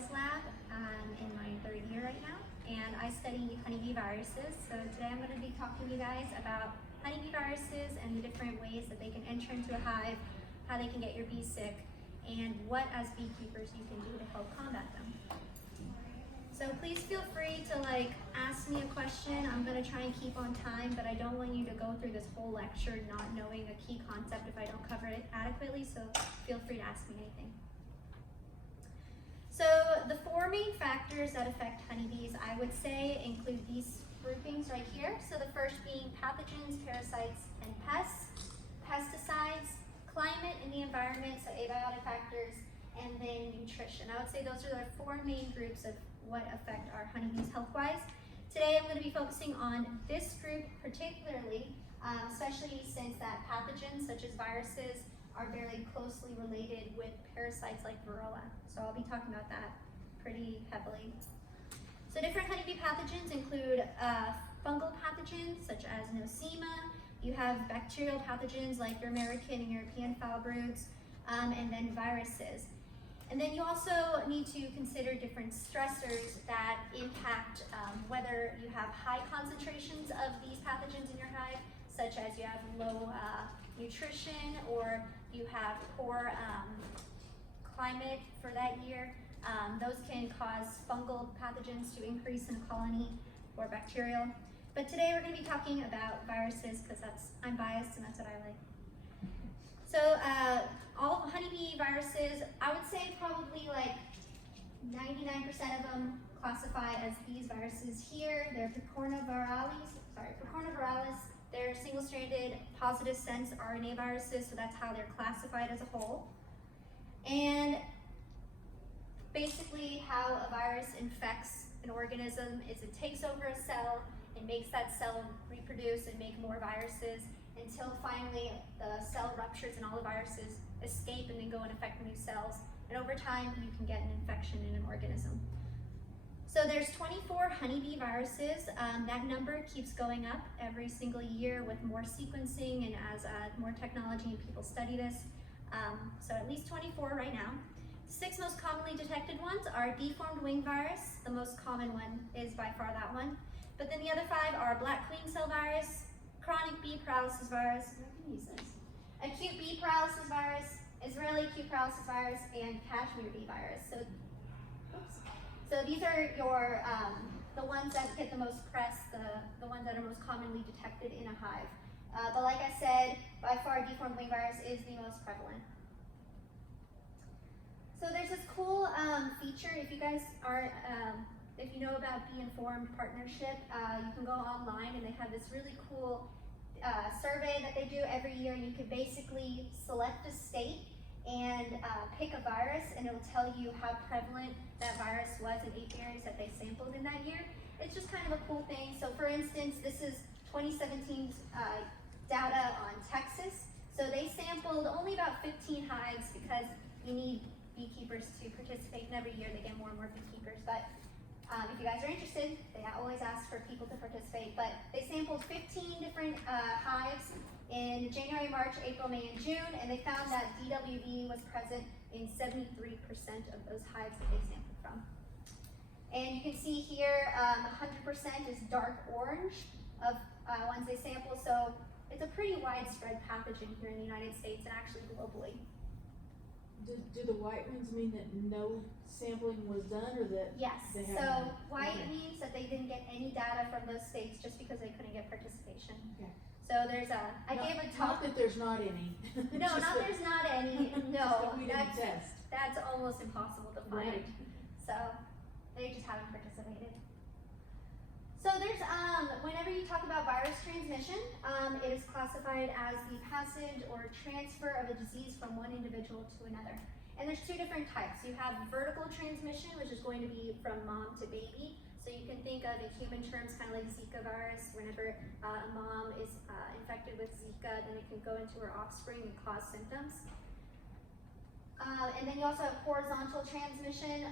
Rachel's lab. I'm in my third year right now, and I study honeybee viruses. So today I'm going to be talking to you guys about honeybee viruses and the different ways that they can enter into a hive, how they can get your bees sick, and what as beekeepers you can do to help combat them. So please feel free to ask me a question. I'm going to try and keep on time, but I don't want you to go through this whole lecture not knowing a key concept if I don't cover it adequately, so feel free to ask me anything. So the four main factors that affect honeybees, I would say, include these groupings right here. So the first being pathogens, parasites, and pests, pesticides, climate and the environment, so abiotic factors, and then nutrition. I would say those are the four main groups of what affect our honeybees health-wise. Today I'm going to be focusing on this group particularly, especially since that pathogens such as viruses are very closely related with parasites like varroa. So I'll be talking about that pretty heavily. So different honeybee pathogens include fungal pathogens such as nosema. You have bacterial pathogens like your American and European foul broods, and then viruses. And then you also need to consider different stressors that impact whether you have high concentrations of these pathogens in your hive, such as you have low nutrition or you have poor climate for that year. Those can cause fungal pathogens to increase in a colony or bacterial. But today we're going to be talking about viruses because I'm biased and that's what I like. So all honeybee viruses, I would say probably 99% of them classify as these viruses here. They're Picornaviralis. They're single-stranded positive sense RNA viruses, so that's how they're classified as a whole. And basically how a virus infects an organism is it takes over a cell and makes that cell reproduce and make more viruses until finally the cell ruptures and all the viruses escape and then go and affect new cells. And over time, you can get an infection in an organism. So there's 24 honeybee viruses. That number keeps going up every single year with more sequencing and as more technology and people study this. So at least 24 right now. 6 most commonly detected ones are deformed wing virus. The most common one is by far that one. But then the other 5 are black queen cell virus, chronic bee paralysis virus, acute bee paralysis virus, Israeli acute paralysis virus, and Kashmir bee virus. So these are your the ones that get the most press, the ones that are most commonly detected in a hive. But like I said, by far deformed wing virus is the most prevalent. So there's this cool feature, if you guys are if you know about Bee Informed Partnership, you can go online and they have this really cool survey that they do every year, and you can basically select a state and pick a virus, and it'll tell you how prevalent that virus was in 8 areas that they sampled in that year. It's just kind of a cool thing. So for instance, this is 2017's data on Texas. So they sampled only about 15 hives because you need beekeepers to participate, and every year they get more and more beekeepers. But if you guys are interested, they always ask for people to participate. But they sampled 15 different hives in January, March, April, May, and June, and they found that DWV was present in 73% of those hives that they sampled from. And you can see here 100% is dark orange of ones they sample, so it's a pretty widespread pathogen here in the United States and actually globally. Do the white ones mean that no sampling was done, or that yes, they have so white means that they didn't get any data from those states just because they couldn't get participation. Okay. So there's I gave a talk. Not that there's not any. No, not there's not any. No, we didn't test. That's almost impossible to find. Right. So they just haven't participated. So there's whenever you talk about virus transmission, it is classified as the passage or transfer of a disease from one individual to another. And there's 2 different types. You have vertical transmission, which is going to be from mom to baby. So you can think of in human terms kind of like Zika virus. Whenever a mom is infected with Zika, then it can go into her offspring and cause symptoms. And then you also have horizontal transmission.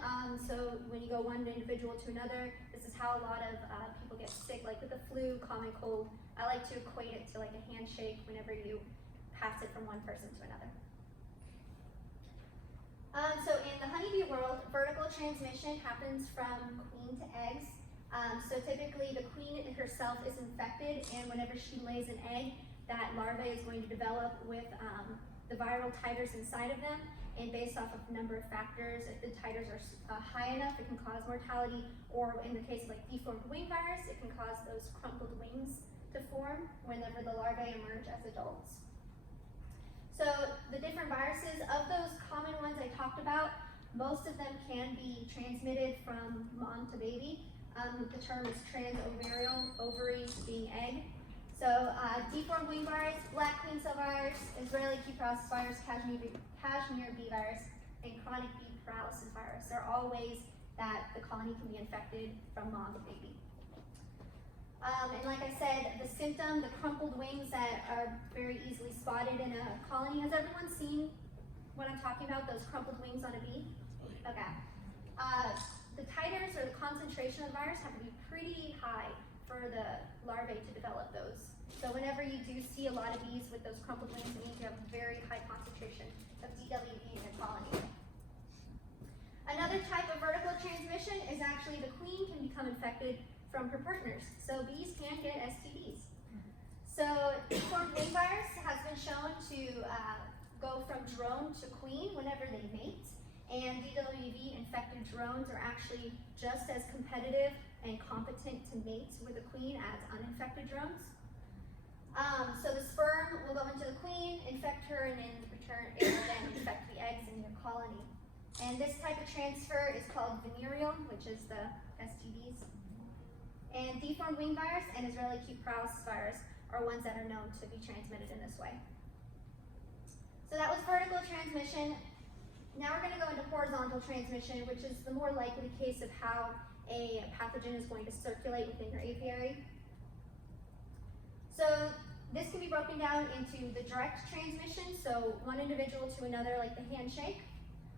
So when you go one individual to another, this is how a lot of people get sick, like with the flu, common cold. I like to equate it to like a handshake whenever you pass it from one person to another. So in the honeybee world, vertical transmission happens from queen to eggs. So typically the queen herself is infected, and whenever she lays an egg, that larva is going to develop with the viral titers inside of them. And based off of a number of factors, if the titers are high enough, it can cause mortality, or in the case of like deformed wing virus, it can cause those crumpled wings to form whenever the larvae emerge as adults. So the different viruses, of those common ones I talked about, most of them can be transmitted from mom to baby. The term is transovarial, ovary being egg. So deformed wing virus, black queen cell virus, Israeli key paralysis virus, cashmere bee virus, and chronic bee paralysis virus are all ways that the colony can be infected from mom to baby. And like I said, the symptom, the crumpled wings that are very easily spotted in a colony. Has everyone seen what I'm talking about, those crumpled wings on a bee? Okay. The titers or the concentration of the virus have to be pretty high for the larvae to develop those. So whenever you do see a lot of bees with those crumpled wings, it means you have a very high concentration of DWV in a colony. Another type of vertical transmission is actually the queen can become infected from her partners. So bees can get STDs. So deformed wing virus has been shown to go from drone to queen whenever they mate. And DWV infected drones are actually just as competitive and competent to mate with a queen as uninfected drones. So the sperm will go into the queen, infect her, and in return it will then infect the eggs in your colony. And this type of transfer is called venereal, which is the STDs. And deformed wing virus and Israeli key paralysis virus are ones that are known to be transmitted in this way. So that was vertical transmission. Now we're going to go into horizontal transmission, which is the more likely case of how a pathogen is going to circulate within your apiary. So this can be broken down into the direct transmission, so one individual to another like the handshake,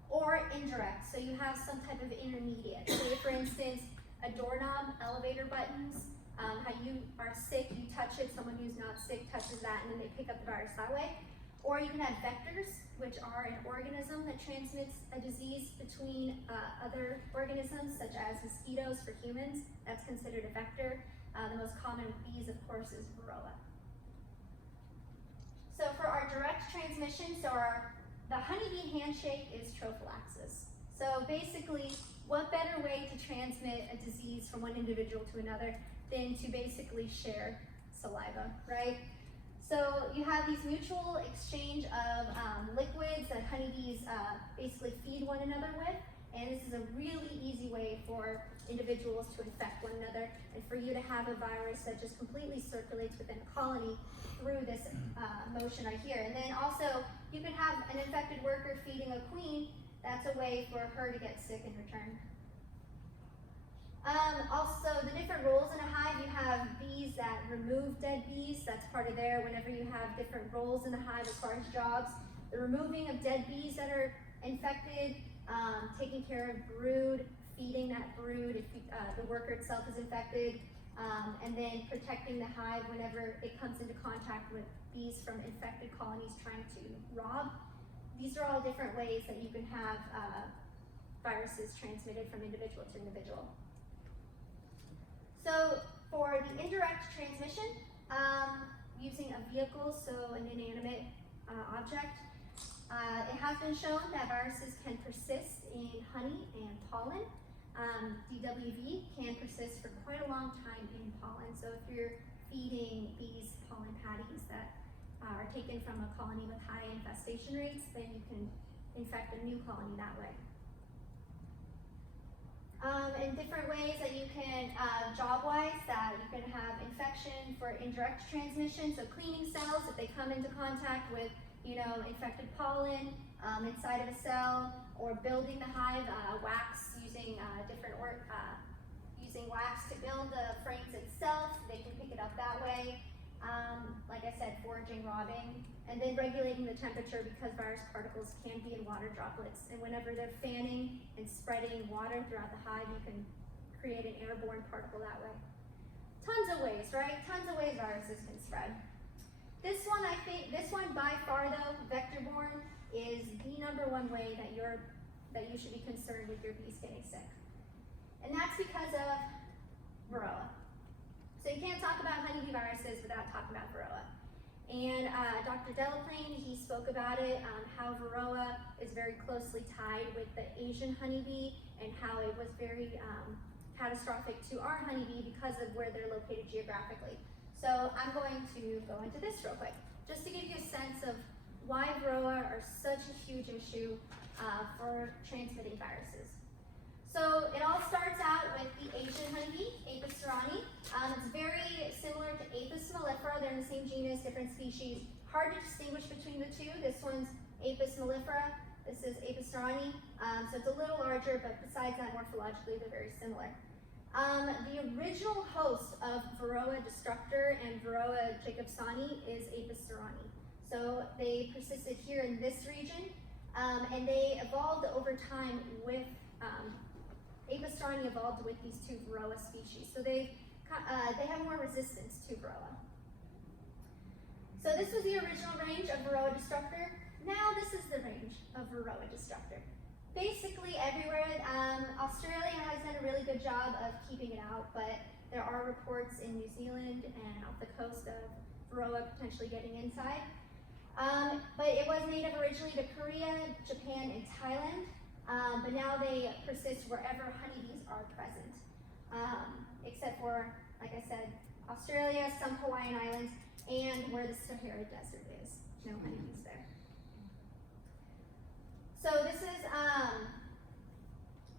or indirect, so you have some type of intermediate. Say for instance, a doorknob, elevator buttons, how you are sick, you touch it, someone who's not sick touches that, and then they pick up the virus that way. Or you can have vectors, which are an organism that transmits a disease between other organisms, such as mosquitoes for humans. That's considered a vector. The most common with bees, of course, is varroa. So for our direct transmission, the honeybee handshake is trophallaxis. So basically, what better way to transmit a disease from one individual to another than to basically share saliva, right? So you have these mutual exchange of liquids that honeybees basically feed one another with, and this is a really easy way for individuals to infect one another and for you to have a virus that just completely circulates within a colony through this motion right here. And then also, you can have an infected worker feeding a queen. That's a way for her to get sick in return. Also, the different roles in a hive, you have bees that remove dead bees. That's part of there. Whenever you have different roles in the hive as far as jobs, the removing of dead bees that are infected, taking care of brood, feeding that brood if the worker itself is infected, and then protecting the hive whenever it comes into contact with bees from infected colonies trying to rob. These are all different ways that you can have viruses transmitted from individual to individual. So for the indirect transmission, using a vehicle, so an inanimate object, it has been shown that viruses can persist in honey and pollen. DWV can persist for quite a long time in pollen. So if you're feeding bees pollen patties that are taken from a colony with high infestation rates, then you can infect a new colony that way. In different ways that you can, job-wise, that you can have infection for indirect transmission. So cleaning cells, if they come into contact with, infected pollen inside of a cell, or building the hive, wax using using wax to build the frames itself. They can pick it up that way. Like I said, foraging, robbing, and then regulating the temperature because virus particles can be in water droplets. And whenever they're fanning and spreading water throughout the hive, you can create an airborne particle that way. Tons of ways, right? Tons of ways viruses can spread. This one by far though, vector-borne, is the #1 way that your that you should be concerned with your bees getting sick. And that's because of Varroa. So you can't talk about honeybee viruses without talking about Varroa. And Dr. Delaplane, he spoke about it, how Varroa is very closely tied with the Asian honeybee and how it was very catastrophic to our honeybee because of where they're located geographically. So I'm going to go into this real quick, just to give you a sense of why Varroa are such a huge issue for transmitting viruses. So it all starts out with the Asian honeybee, Apis cerani. It's very similar to Apis mellifera. They're in the same genus, different species. Hard to distinguish between the two. This one's Apis mellifera. This is Apis cerani. So it's a little larger, but besides that, morphologically, they're very similar. The original host of Varroa destructor and Varroa jacobsoni is Apis cerani. So they persisted here in this region, and they evolved over time with Apis cerani evolved with these two Varroa species, so they have more resistance to Varroa. So this was the original range of Varroa destructor. Now this is the range of Varroa destructor. Basically everywhere, Australia has done a really good job of keeping it out, but there are reports in New Zealand and off the coast of Varroa potentially getting inside. But it was native originally to Korea, Japan, and Thailand. But now they persist wherever honeybees are present, except for, like I said, Australia, some Hawaiian Islands, and where the Sahara Desert is. No honeybees there. So this is,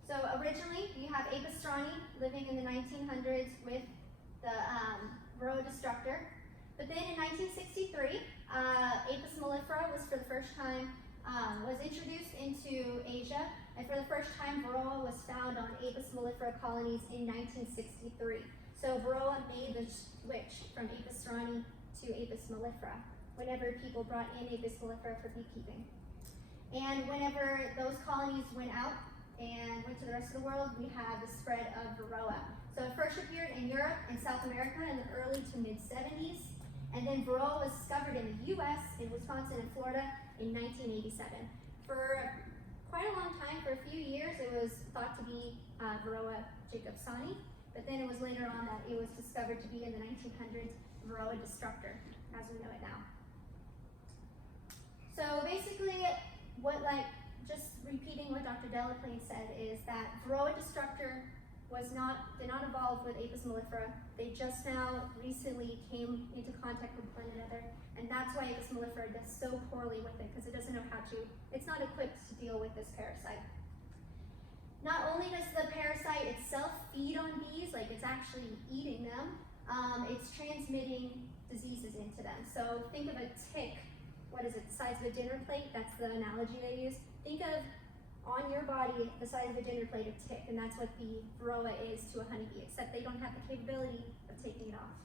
so originally you have Apis cerani living in the 1900s with the Varroa destructor. But then in 1963, Apis mellifera was for the first time was introduced into Asia, and for the first time Varroa was found on Apis mellifera colonies in 1963. So Varroa made the switch from Apis cerani to Apis mellifera whenever people brought in Apis mellifera for beekeeping. And whenever those colonies went out and went to the rest of the world, we had the spread of Varroa. So it first appeared in Europe and South America in the early to mid 70s, and then Varroa was discovered in the US, in Wisconsin and Florida in 1987. For quite a long time, for a few years, it was thought to be Varroa jacobsoni, but then it was later on that it was discovered to be in the 1900s Varroa destructor, as we know it now. So basically, just repeating what Dr. Delaplane said is that Varroa destructor did not evolve with Apis mellifera. They just now recently came into contact with one another, and that's why Apis mellifera does so poorly with it, because it doesn't know how to, it's not equipped to deal with this parasite. Not only does the parasite itself feed on bees, like it's actually eating them, it's transmitting diseases into them. So think of a tick, what is it, the size of a dinner plate? That's the analogy they use. Think of on your body the size of a dinner plate a tick, and that's what the Varroa is to a honeybee, except they don't have the capability of taking it off.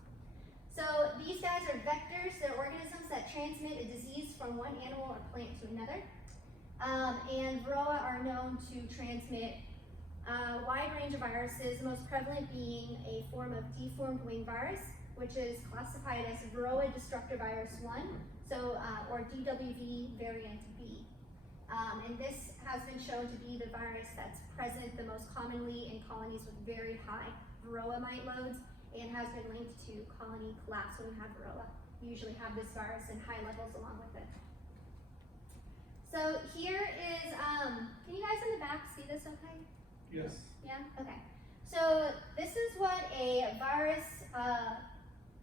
So these guys are vectors, they're organisms that transmit a disease from one animal or plant to another. And Varroa are known to transmit a wide range of viruses, the most prevalent being a form of deformed wing virus, which is classified as Varroa destructor virus 1, so, or DWV variant B. And this has been shown to be the virus that's present the most commonly in colonies with very high Varroa mite loads, and has been linked to colony collapse when you have Varroa. You usually have this virus in high levels along with it. So here is, can you guys in the back see this okay? Yes. Yeah, okay. So this is what a virus,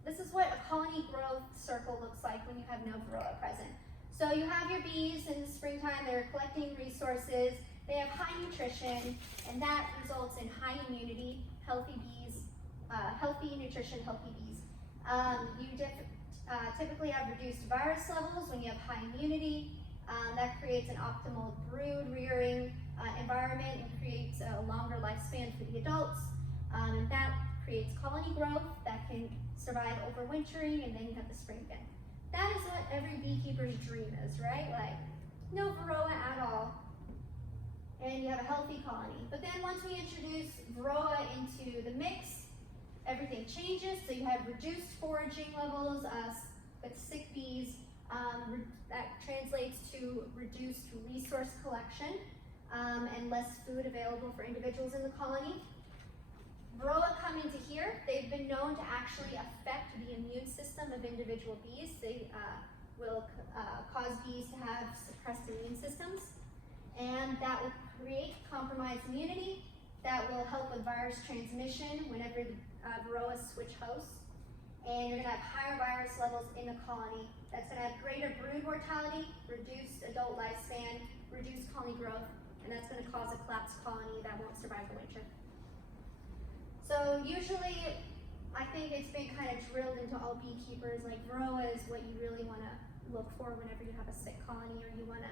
this is what a colony growth circle looks like when you have no Varroa present. So you have your bees in the springtime, they're collecting resources, they have high nutrition, and that results in high immunity, healthy bees, healthy nutrition, healthy bees. You typically have reduced virus levels when you have high immunity. That creates an optimal brood rearing environment and creates a longer lifespan for the adults. And that creates colony growth that can survive overwintering, and then you have the spring again. That is what every beekeeper's dream is, right? Like, no Varroa at all, and you have a healthy colony. But then once we introduce Varroa into the mix, everything changes. So you have reduced foraging levels with sick bees. That translates to reduced resource collection. and less food available for individuals in the colony. Varroa come into here. They've been known to actually affect the immune system of individual bees. They will cause bees to have suppressed immune systems, and that will create compromised immunity. That will help with virus transmission whenever the Varroa switch hosts. And you're gonna have higher virus levels in the colony. That's gonna have greater brood mortality, reduced adult lifespan, reduced colony growth, and that's gonna cause a collapsed colony that won't survive the winter. So usually, I think it's been kind of drilled into all beekeepers, like Varroa is what you really wanna look for whenever you have a sick colony, or you wanna,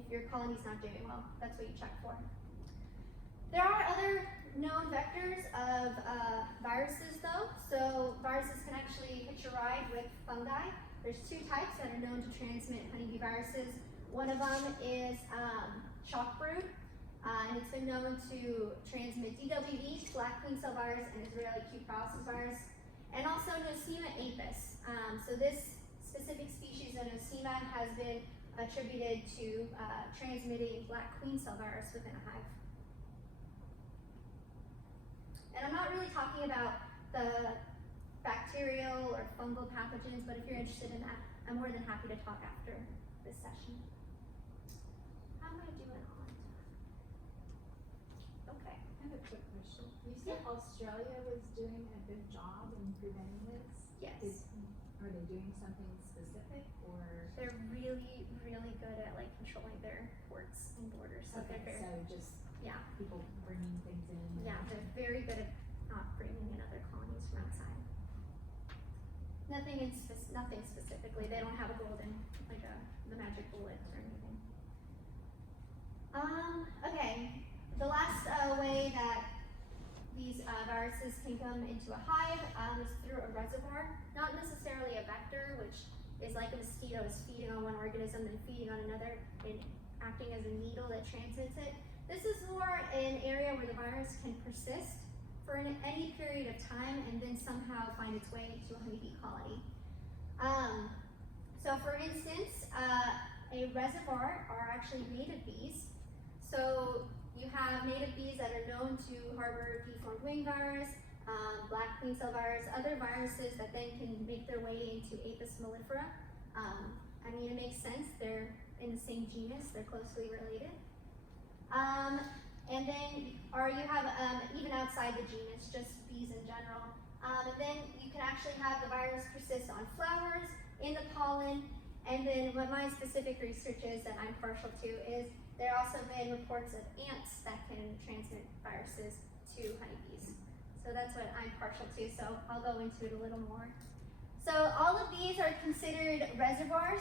if your colony's not doing well, that's what you check for. There are other known vectors of viruses though. So viruses can actually hitch a ride with fungi. There's two types that are known to transmit honeybee viruses. One of them is shock brood, and it's been known to transmit DWV, black queen cell virus, and Israeli acute paralysis virus, and also Nosema apis. So this specific species of Nosema has been attributed to transmitting black queen cell virus within a hive. And I'm not really talking about the bacterial or fungal pathogens, but if you're interested in that, I'm more than happy to talk after this session. How am I doing on time? Okay. I have a quick question. You said Australia was doing a good job in preventing this? Yes. Are they doing something specific, or? They're really, really good at like controlling their ports and borders. So Okay, they're very, so just yeah. people bringing things in? Yeah, they're very good at not bringing in other colonies from outside. Nothing specifically. They don't have a golden, like the magic bullet or anything. Okay. The last way that these viruses can come into a hive is through a reservoir. Not necessarily a vector, which is like a mosquito is feeding on one organism and feeding on another and acting as a needle that transmits it. This is more an area where the virus can persist for any period of time and then somehow find its way to a honeybee colony. So for instance, a reservoir are actually native bees. So you have native bees that are known to harbor deformed wing virus, black queen cell virus, other viruses that then can make their way into Apis mellifera. I mean, it makes sense. They're in the same genus. They're closely related. And then, or you have even outside the genus, just bees in general. And then you can actually have the virus persist on flowers, in the pollen, and then what my specific research is that I'm partial to is there have also been reports of ants that can transmit viruses to honeybees. So that's what I'm partial to, so I'll go into it a little more. So all of these are considered reservoirs.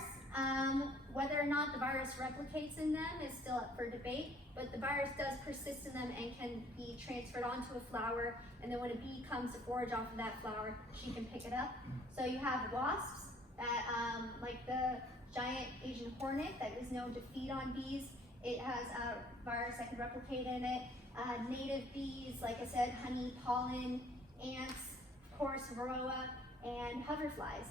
Whether or not the virus replicates in them is still up for debate, but the virus does persist in them and can be transferred onto a flower, and then when a bee comes to forage off of that flower, she can pick it up. So you have wasps that, like the giant Asian hornet that is known to feed on bees. It has a virus that can replicate in it. Native bees, like I said, honey, pollen, ants, of course, varroa, and hoverflies.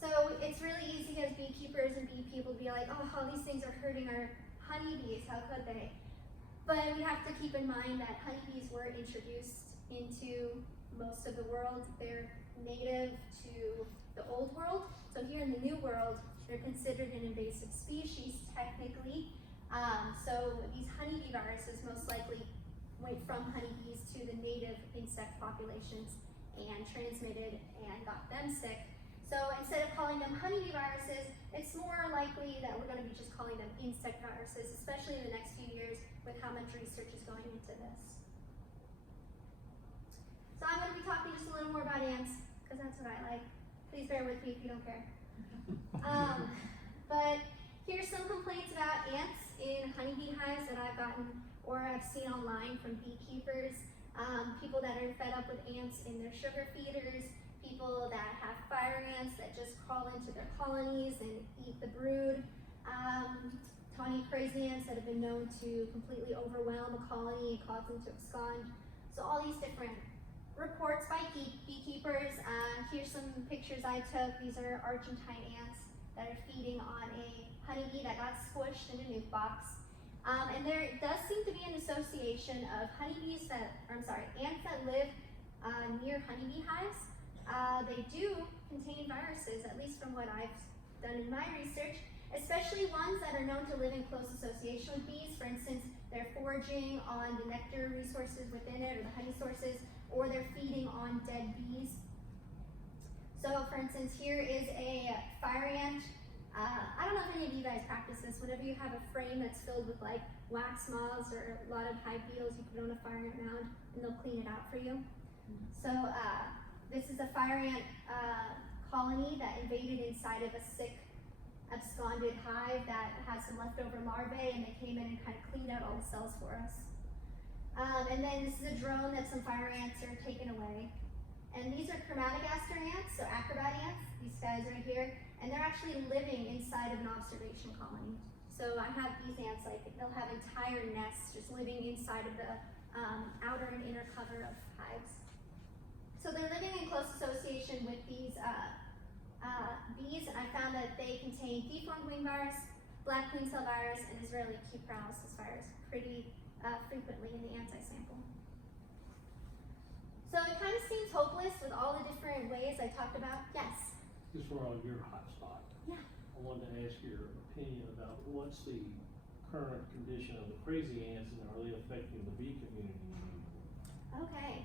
So it's really easy as beekeepers and bee people to be like, oh, how these things are hurting our honeybees, how could they? But we have to keep in mind that honeybees were introduced into most of the world. They're native to the old world. So here in the new world, they're considered an invasive species technically. So these honeybee viruses most likely went from honeybees to the native insect populations and transmitted and got them sick. So instead of calling them honeybee viruses, it's more likely that we're going to be just calling them insect viruses, especially in the next few years with how much research is going into this. So I'm going to be talking just a little more about ants, because that's what I like. Please bear with me if you don't care. But here's some complaints about ants in honeybee hives that I've gotten or I've seen online from beekeepers. People that are fed up with ants in their sugar feeders, people that have fire ants that just crawl into their colonies and eat the brood, tawny crazy ants that have been known to completely overwhelm a colony and cause them to abscond. So all these different reports by beekeepers. Here's some pictures I took. These are Argentine ants that are feeding on a honeybee that got squished in a nuke box. And there does seem to be an association of ants that live near honeybee hives. They do contain viruses, at least from what I've done in my research, especially ones that are known to live in close association with bees. For instance, they're foraging on the nectar resources within it, or the honey sources, or they're feeding on dead bees. So for instance, here is a fire ant. I don't know if any of you guys practice this. Whenever you have a frame that's filled with like wax moths or a lot of hive beetles, you put it on a fire ant mound and they'll clean it out for you. So this is a fire ant colony that invaded inside of a sick, absconded hive that has some leftover larvae, and they came in and kind of cleaned out all the cells for us. And then this is a drone that some fire ants are taking away. And these are chromatogaster ants, so acrobat ants, these guys right here, and they're actually living inside of an observation colony. So I have these ants, like, they'll have entire nests just living inside of the outer and inner cover of hives. So they're living in close association with these bees, and I found that they contain deformed wing virus, black queen cell virus, and Israeli Q paralysis virus pretty frequently in the anti-sample. So it kind of seems hopeless with all the different ways I talked about. Yes? Just we're on your hot spot. Yeah. I wanted to ask your opinion about what's the current condition of the crazy ants and are they affecting the bee community? Okay.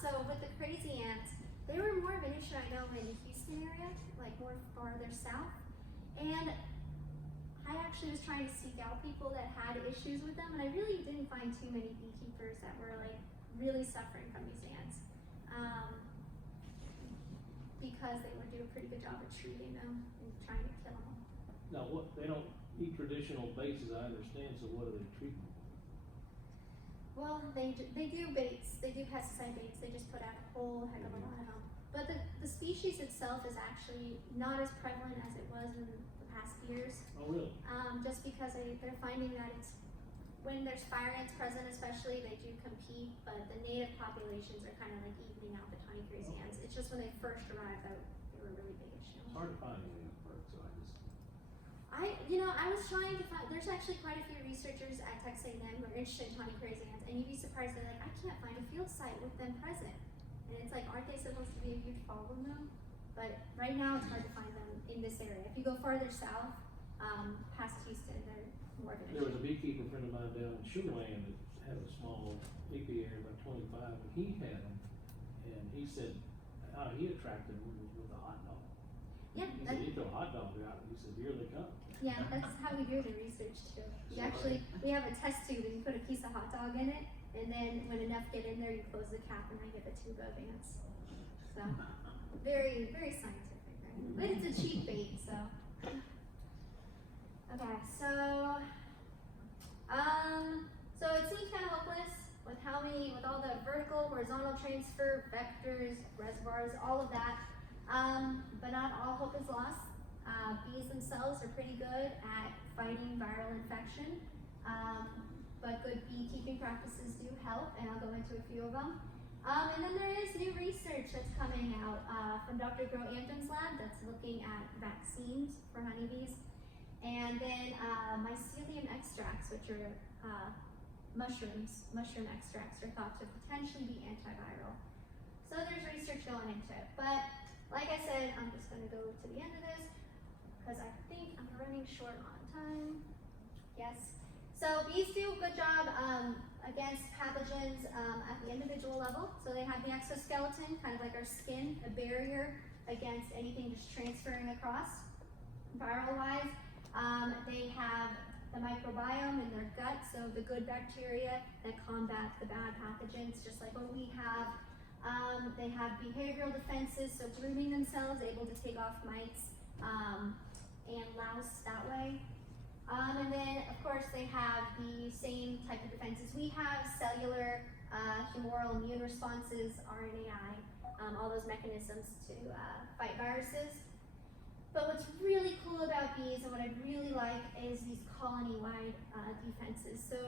So with the crazy ants, they were more of an issue, I know, in the Houston area, like more farther south. And I actually was trying to seek out people that had issues with them, and I really didn't find too many beekeepers that were like really suffering from these ants, because they would do a pretty good job of treating them and trying to kill them. Now, what they don't eat traditional baits, as I understand. So what do they treat them? Well, they do baits. They do pesticide baits. They just put out a whole heck of a lot of them. But the species itself is actually not as prevalent as it was in the past years. Oh, really? Just because they're finding that it's, when there's fire ants present especially, they do compete, but the native populations are kind of like evening out the honey crazy ants. It's just when they first arrived that they were a really big issue. It's hard to find anything at first, so I was trying to find, there's actually quite a few researchers at Texas A&M who are interested in honey crazy ants, and you'd be surprised, they're like, I can't find a field site with them present. And it's like, aren't they supposed to be a huge problem though? But right now it's hard to find them in this area. If you go farther south, past Houston, they're more of an issue. There was a beekeeper friend of mine down in Sugar Land that had a small apiary, about 25, and he had them, and he said how he attracted them was with a hot dog. Yeah, He said, you throw a hot dog out, and he said, here they come. yeah, that's how we do the research too. We have a test tube and you put a piece of hot dog in it, and then when enough get in there, you close the cap and I get the tube of ants. So, very, very scientific, right? But it's a cheap bait, so. Okay, so it seems kind of hopeless with with all the vertical, horizontal transfer, vectors, reservoirs, all of that. But not all hope is lost. Bees themselves are pretty good at fighting viral infection, but good beekeeping practices do help, and I'll go into a few of them. And then there is new research that's coming out from Dr. Groh-Anton's lab that's looking at vaccines for honeybees. And then mycelium extracts, which are mushroom extracts, are thought to potentially be antiviral. So there's research going into it. But like I said, I'm just going to go to the end of this because I think I'm running short on time. Yes. So bees do a good job against pathogens at the individual level. So they have the exoskeleton, kind of like our skin, a barrier against anything just transferring across viral-wise. They have the microbiome in their gut, so the good bacteria that combat the bad pathogens, just like what we have. They have behavioral defenses, so grooming themselves, able to take off mites and louse that way. And then, of course, they have the same type of defenses we have: cellular, humoral immune responses, RNAi, all those mechanisms to fight viruses. But what's really cool about bees, and what I really like, is these colony-wide defenses. So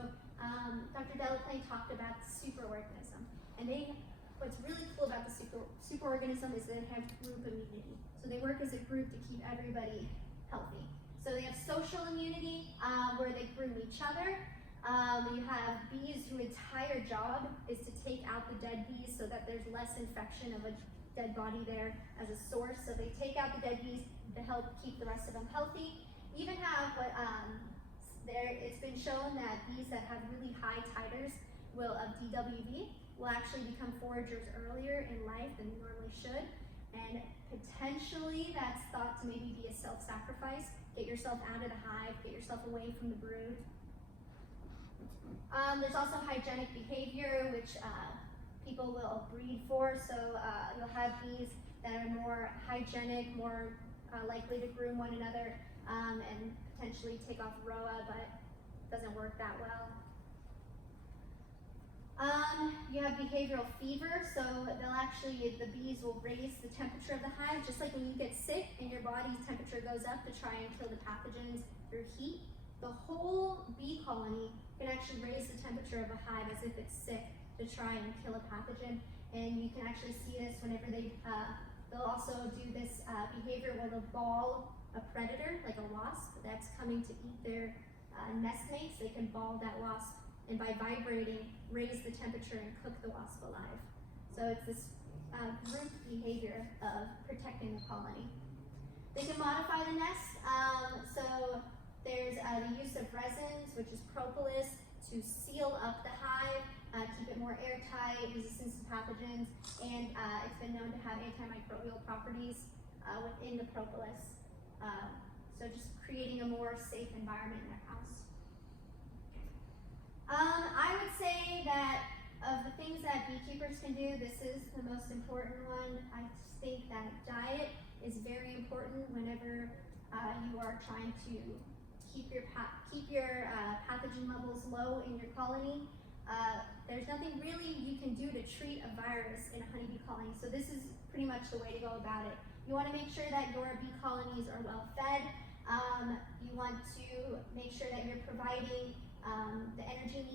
Dr. Delaplane talked about superorganism, and they what's really cool about the superorganism is they have group immunity. So they work as a group to keep everybody healthy. So they have social immunity, where they groom each other. You have bees whose entire job is to take out the dead bees so that there's less infection of a dead body there as a source. So they take out the dead bees to help keep the rest of them healthy. Even have what it's been shown that bees that have really high titers of DWB will actually become foragers earlier in life than they normally should. And potentially that's thought to maybe be a self-sacrifice. Get yourself out of the hive, get yourself away from the brood. There's also hygienic behavior, which people will breed for. So you'll have bees that are more hygienic, more likely to groom one another, and potentially take off Varroa, but it doesn't work that well. You have behavioral fever, so the bees will raise the temperature of the hive, just like when you get sick and your body's temperature goes up to try and kill the pathogens through heat. The whole bee colony can actually raise the temperature of a hive as if it's sick to try and kill a pathogen. And you can actually see this whenever they'll also do this behavior where they'll ball a predator, like a wasp, that's coming to eat their nestmates. They can ball that wasp, and by vibrating, raise the temperature and cook the wasp alive. So it's this group behavior of protecting the colony. They can modify the nest. So there's the use of resins, which is propolis, to seal up the hive, keep it more airtight, resistance to pathogens, and it's been known to have antimicrobial properties within the propolis. So just creating a more safe environment in their house. I would say that of the things that beekeepers can do, this is the most important one. I think that diet is very important whenever you are trying to keep your pathogen levels low in your colony. There's nothing really you can do to treat a virus in a honeybee colony, so this is pretty much the way to go about it. You want to make sure that your bee colonies are well fed. You want to make sure that you're providing the energy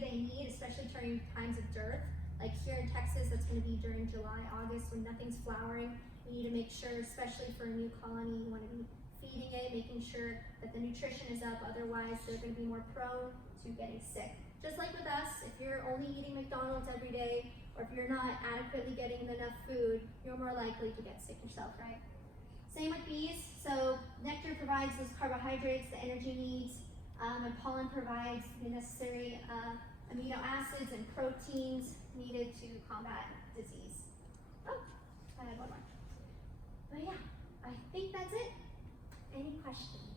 they need, especially during times of dearth. Like here in Texas, that's going to be during July, August, when nothing's flowering. You need to make sure, especially for a new colony, you want to be feeding it, making sure that the nutrition is up, otherwise they're going to be more prone to getting sick. Just like with us, if you're only eating McDonald's every day, or if you're not adequately getting enough food, you're more likely to get sick yourself, right? Same with bees. So nectar provides those carbohydrates, the energy needs, and pollen provides the necessary amino acids and proteins needed to combat disease. Oh, I had one more. But yeah, I think that's it. Any questions?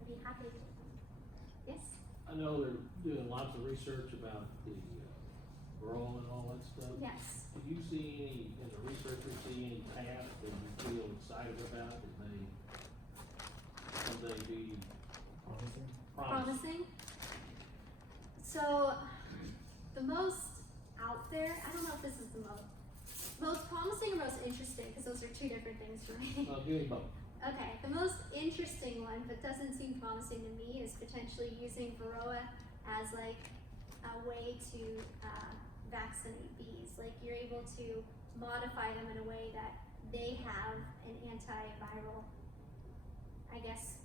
I'd be happy to. Yes? I know they're doing lots of research about the Varroa and all that stuff. Yes. Do you see any, in the researchers, see any path that you feel excited about that may someday be Promising? So, the most out there, I don't know if this is the most promising or most interesting, because those are two different things for me. Give me both. Okay, the most interesting one, but doesn't seem promising to me, is potentially using Varroa as like a way to vaccinate bees. Like you're able to modify them in a way that they have an antiviral, I guess,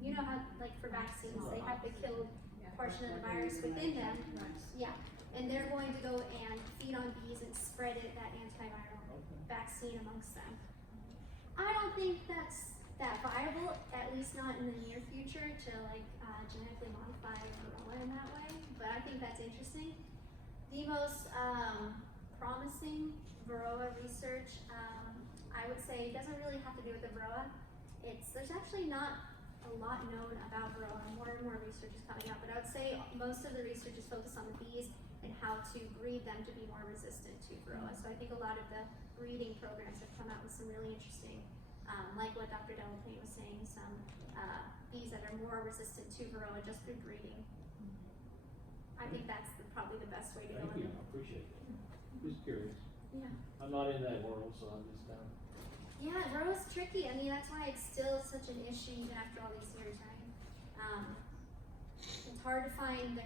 you know how, like for vaccines, they have the killed portion of the virus within them. Yeah, and they're going to go and feed on bees and spread that antiviral vaccine amongst them. I don't think that's that viable, at least not in the near future, to like genetically modify Varroa in that way, but I think that's interesting. The most promising Varroa research, I would say, doesn't really have to do with the Varroa. There's actually not a lot known about Varroa. More and more research is coming out, but I would say most of the research is focused on the bees and how to breed them to be more resistant to Varroa. So I think a lot of the breeding programs have come out with some really interesting, like what Dr. Delaplane was saying, some bees that are more resistant to Varroa just through breeding. I think that's probably the best way to go. Thank you, I appreciate it. Just curious. Yeah. I'm not in that world, so I'm just kind of. Yeah, Varroa's tricky. I mean, that's why it's still such an issue even after all these years, right? it's hard to find,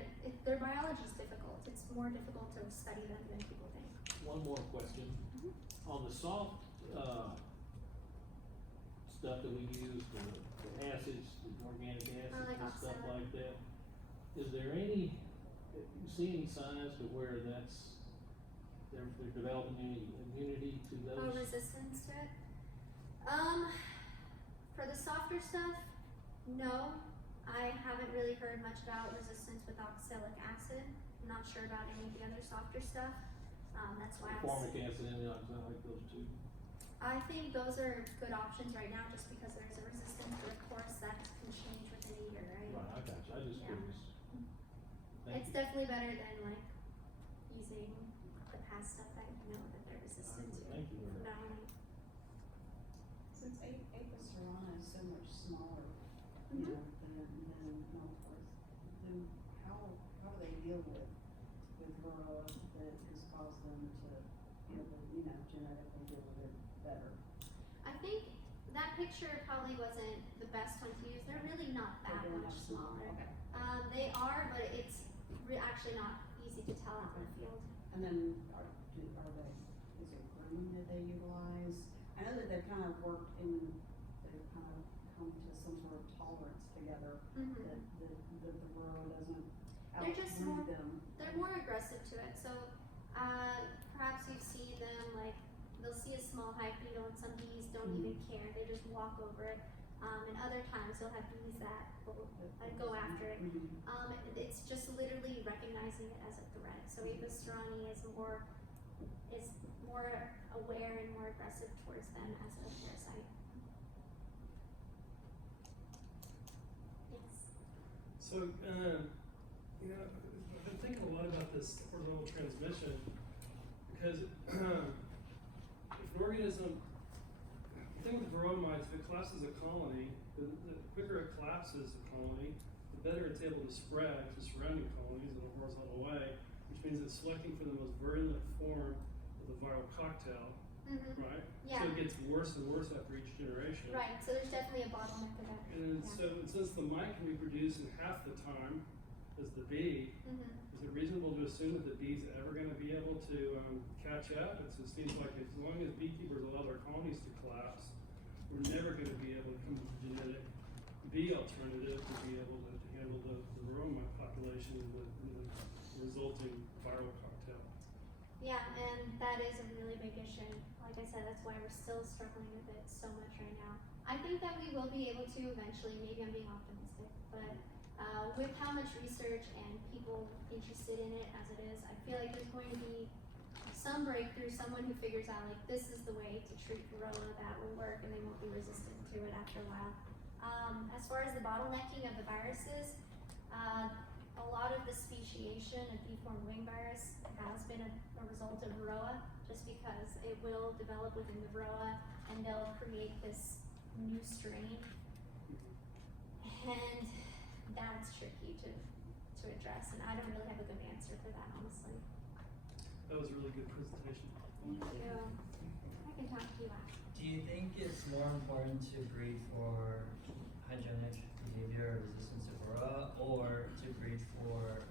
their biology is difficult. It's more difficult to study them than people think. One more question. On the soft, stuff that we use, the acids, the organic acids like and stuff oxalate. like that, is there any, you see any signs to where they're developing any immunity to Oh, those? resistance to it? For the softer stuff, no. I haven't really heard much about resistance with oxalic acid. I'm not sure about any of the other softer stuff. That's why Formic acid and oxalic, those two. I think those are good options right now just because there's a resistance, but of course that can change within a year, right? Right, I got you, I was just Yeah. curious. Thank It's you. definitely better than like using the past stuff that you know that they're resistant to. Thank you very much. No, Since Apis cerana is so much smaller, you know, than Melfors, then how do they deal with varroa that has caused them to be able to, genetically deal with it better? I think that picture probably wasn't the best one to use. They're really not that They're much not small, smaller. okay. They are, but it's actually not easy to tell out in the field. And then is it grooming that they utilize? I know that they've kind of worked they've kind of come to some sort of tolerance together Mm-hmm. that the varroa doesn't They're just outbreed more- them. They're more aggressive to it. So perhaps you see them like they'll see a small hive beetle and some bees don't even care. They just walk over it. And other times you'll have bees that will go after it. Mhm. It's just literally recognizing it as a threat. So Apis cerana is more aware and more aggressive towards them as a parasite. Yes. So, I've been thinking a lot about this horizontal transmission because if an organism, the thing with varroa mites, if it collapses a colony, the quicker it collapses a colony, the better it's able to spread to surrounding colonies in a horizontal way, which means it's selecting for the most virulent form of the viral cocktail, Mm-hmm. right? Yeah. So it gets worse and worse after each generation. Right. So there's definitely a bottleneck of that. And since the mite can be produced in half the time as the bee, Mm-hmm. is it reasonable to assume that the bee's ever going to be able to catch up? It seems like as long as beekeepers allow their colonies to collapse, we're never going to be able to come to the genetic bee alternative to be able to handle the varroa mite population and the resulting viral cocktail. Yeah, and that is a really big issue. Like I said, that's why we're still struggling with it so much right now. I think that we will be able to eventually, maybe I'm being optimistic, but with how much research and people interested in it as it is, I feel like there's going to be some breakthrough, someone who figures out like this is the way to treat varroa that will work and they won't be resistant to it after a while. As far as the bottlenecking of the viruses, a lot of the speciation of deformed wing virus has been a result of varroa, just because it will develop within the varroa and they'll create this new strain. And that's tricky to address, and I don't really have a good answer for that, honestly. That was a really good presentation. Thank you. I can talk to you after. Do you think it's more important to breed for hygienic behavior or resistance to varroa, or to breed for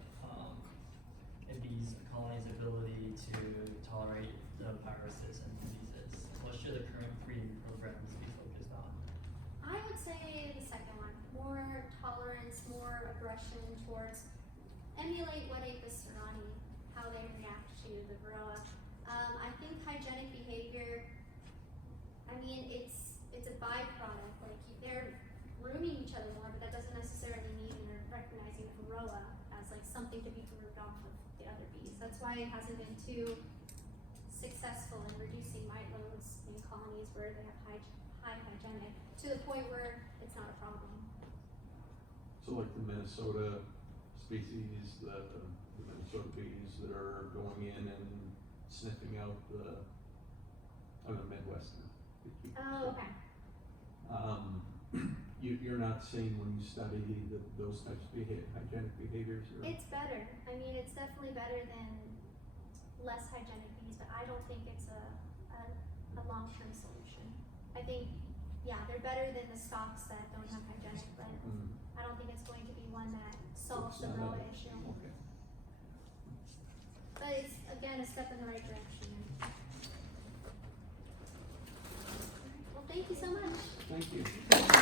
a bee's colony's ability to tolerate the viruses and diseases? What should the current breeding programs be focused on? I would say the second one. More tolerance, more aggression towards emulate what Apis cerana, how they react to the varroa. I think hygienic behavior, I mean, it's a byproduct. Like they're grooming each other more, but that doesn't necessarily mean they're recognizing the varroa as like something to be groomed off of the other bees. That's why it hasn't been too successful in reducing mite loads in colonies where they have high hygienic to the point where it's not a problem. So like the Minnesota species, the Minnesota bees that are going in and sniffing out I'm a Midwestern. Oh, okay. You're not seeing when you study those types of hygienic behaviors? Or? It's better. I mean, it's definitely better than less hygienic bees, but I don't think it's a long-term solution. I think, yeah, they're better than the stocks that don't have hygienic, but I don't think it's going to be one that solves the It's not varroa a- issue. Okay. But it's, again, a step in the right direction. Well, thank you so much. Thank you.